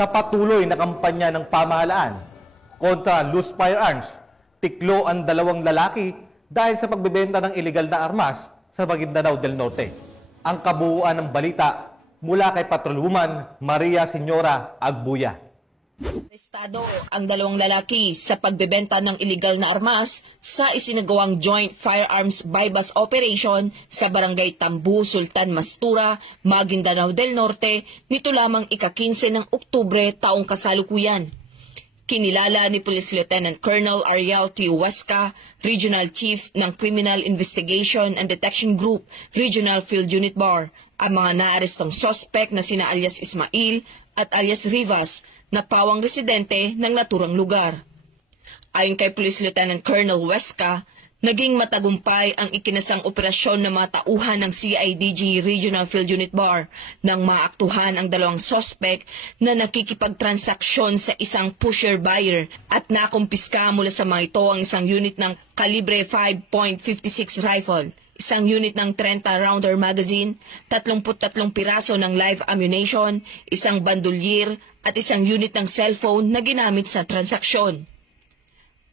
Sa patuloy na kampanya ng pamahalaan kontra loose firearms, tiklo ang 2 lalaki dahil sa pagbebenta ng ilegal na armas sa Maguindanao del Norte. Ang kabuuan ng balita mula kay Patrolwoman Maria Senyora Agbuya. Arestado ang 2 lalaki sa pagbebenta ng iligal na armas sa isinagawang joint firearms buy-bust operation sa barangay Tambu, Sultan Mastura, Maguindanao del Norte nito lamang ika-15 ng Oktubre taong kasalukuyan. Kinilala ni Police Lieutenant Colonel Ariel T. Huesca, Regional Chief ng Criminal Investigation and Detection Group, Regional Field Unit BAR, ang mga naarestong sospek na sina alias Ismail at alias Rivas na pawang residente ng naturang lugar. Ayon kay Police Lieutenant Colonel Huesca, naging matagumpay ang ikinasang operasyon ng mga tauhan ng CIDG Regional Field Unit BAR nang maaktuhan ang 2 sospek na nakikipagtransaksyon sa isang pusher-buyer at nakumpiska mula sa mga ito ang isang unit ng kalibre 5.56 rifle, isang unit ng 30-rounder magazine, 33 piraso ng live ammunition, isang bandolier at isang unit ng cellphone na ginamit sa transaksyon.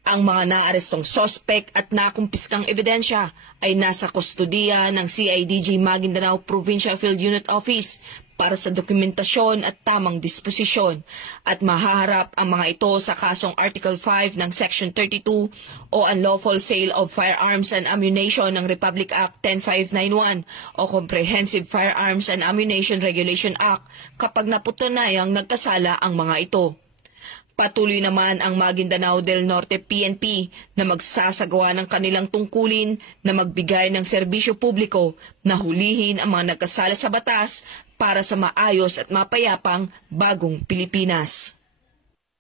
Ang mga naarestong sospek at nakumpiskang ebidensya ay nasa kustudiya ng CIDG Maguindanao Provincial Field Unit Office para sa dokumentasyon at tamang disposisyon at mahaharap ang mga ito sa kasong Article 5 ng Section 32 o Unlawful Sale of Firearms and Ammunition ng Republic Act 10591 o Comprehensive Firearms and Ammunition Regulation Act kapag naputunayang nagkasala ang mga ito. Patuloy naman ang Maguindanao del Norte PNP na magsasagawa ng kanilang tungkulin na magbigay ng serbisyo publiko na hulihin ang mga nagkasala sa batas para sa maayos at mapayapang bagong Pilipinas.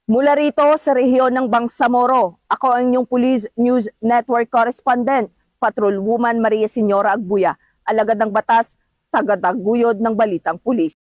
Mula rito sa rehiyon ng Bangsamoro, ako ang inyong Police News Network Correspondent, Patrolwoman Maria Senyora Agbuya, alagad ng batas, tagataguyod ng balitang pulis.